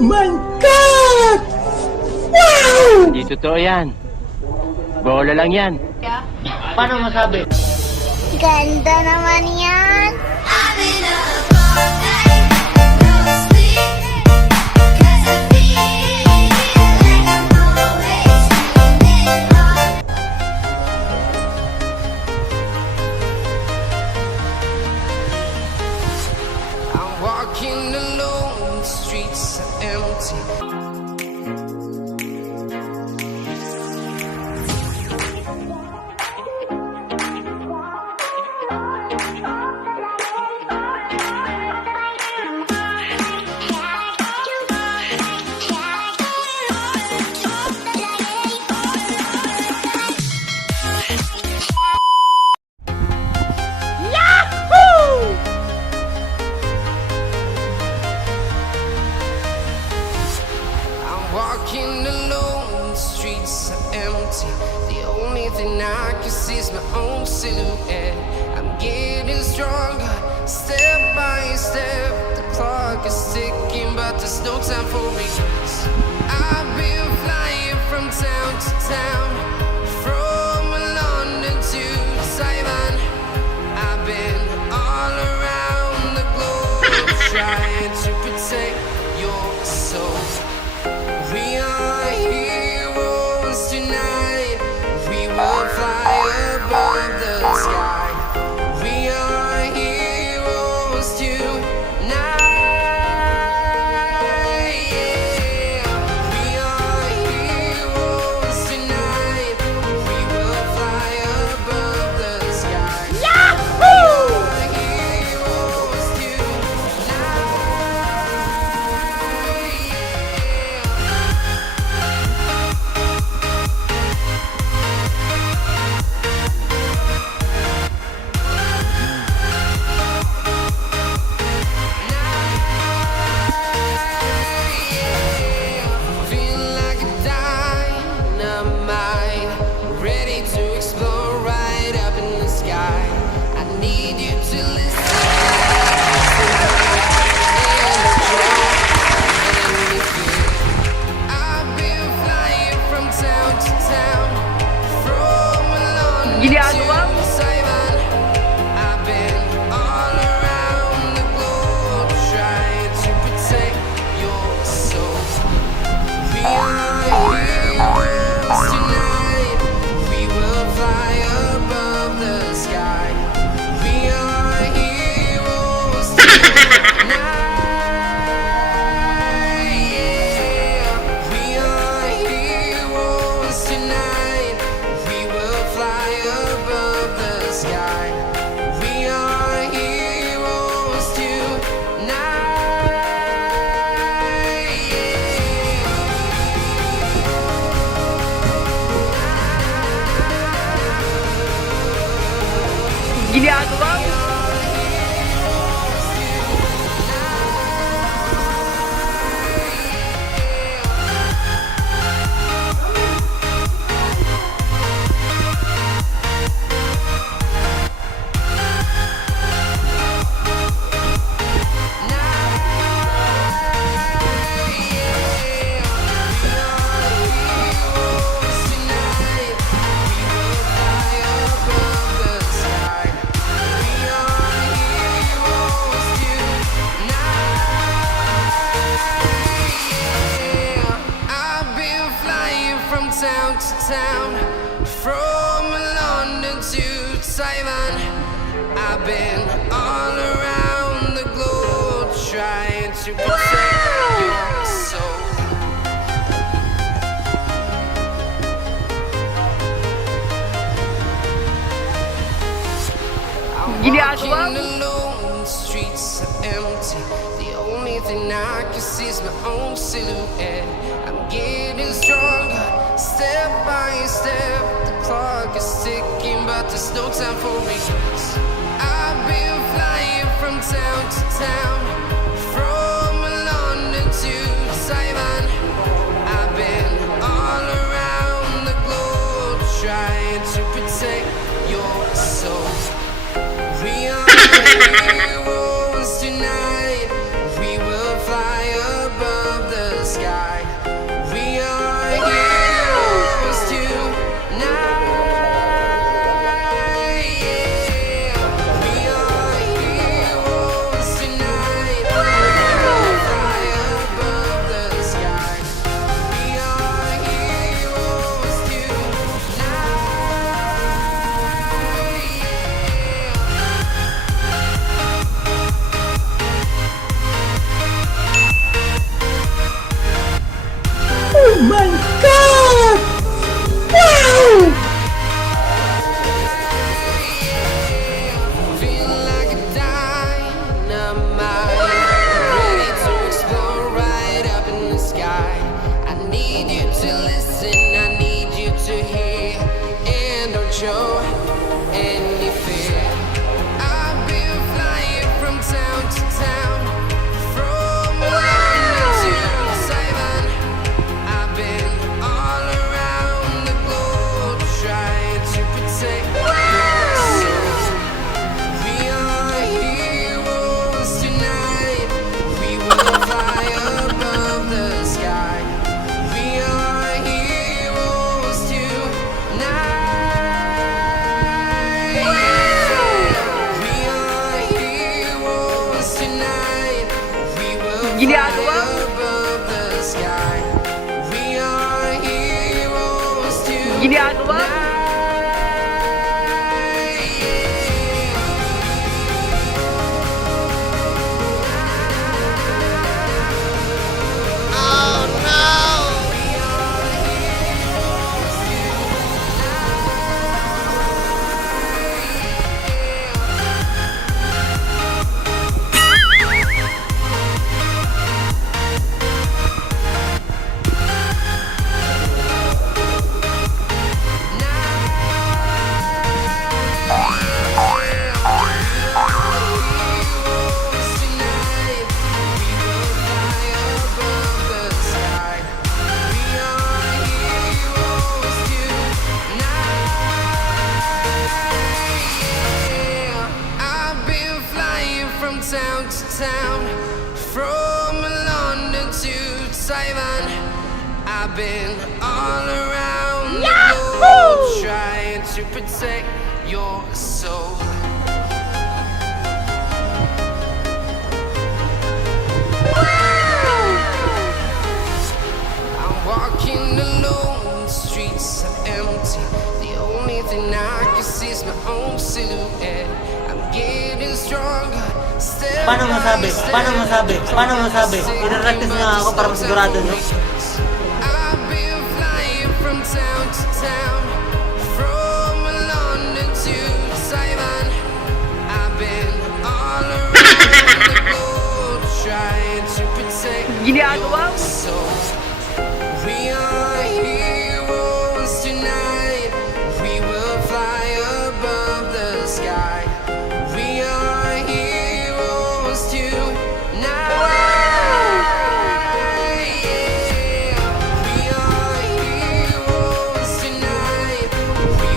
my God! Wow! Hindi totoo yan. Bola lang yan. Paano masabi? Ganda naman yan. I'm walking alone, the streets are empty. I'm walking alone, the streets are empty. The only thing I can see is my own silhouette. I'm getting stronger, step by step. The clock is ticking, but there's no time for regrets. I've been flying from town to town, from London to Taiwan. I've been all around the globe, trying to protect your soul. We are heroes tonight. We will fly above the sky. We are heroes tonight. Yeah. We are heroes tonight. We will fly above the sky. Yahoo! We are heroes tonight. Feel like a dynamite, ready to explode right up in the sky. I need you to listen. I've been flying from town to town, from London to Taiwan. I've been all around the globe, trying to protect your soul. We are heroes tonight. We will fly above the sky. We are heroes tonight. Yeah. We are heroes tonight. We will fly above the sky. We are heroes tonight. Ginagawa mo? Town to town, from London to Taiwan. I've been all around the globe, trying to protect your soul. I'm walking alone, the streets are empty. The only thing I can see is my own silhouette. I'm getting stronger, step by step. The clock is ticking, but there's no time for regrets. I've been flying from town to town, from London to Taiwan. I've been all around the globe, trying to protect your soul. We are heroes tonight. We will fly above the Ginagawa? Town to town, from London to Taiwan, I've been all around the globe trying to protect your soul. I'm walking alone, the streets are empty. The only thing I can see is my own silhouette. I'm getting stronger. Paano masabi? Paano masabi? Paano masabi? I-practice nga ako para masigurado, no? I've been flying from town to town, from London to Taiwan. I've been all around the globe trying to protect your soul.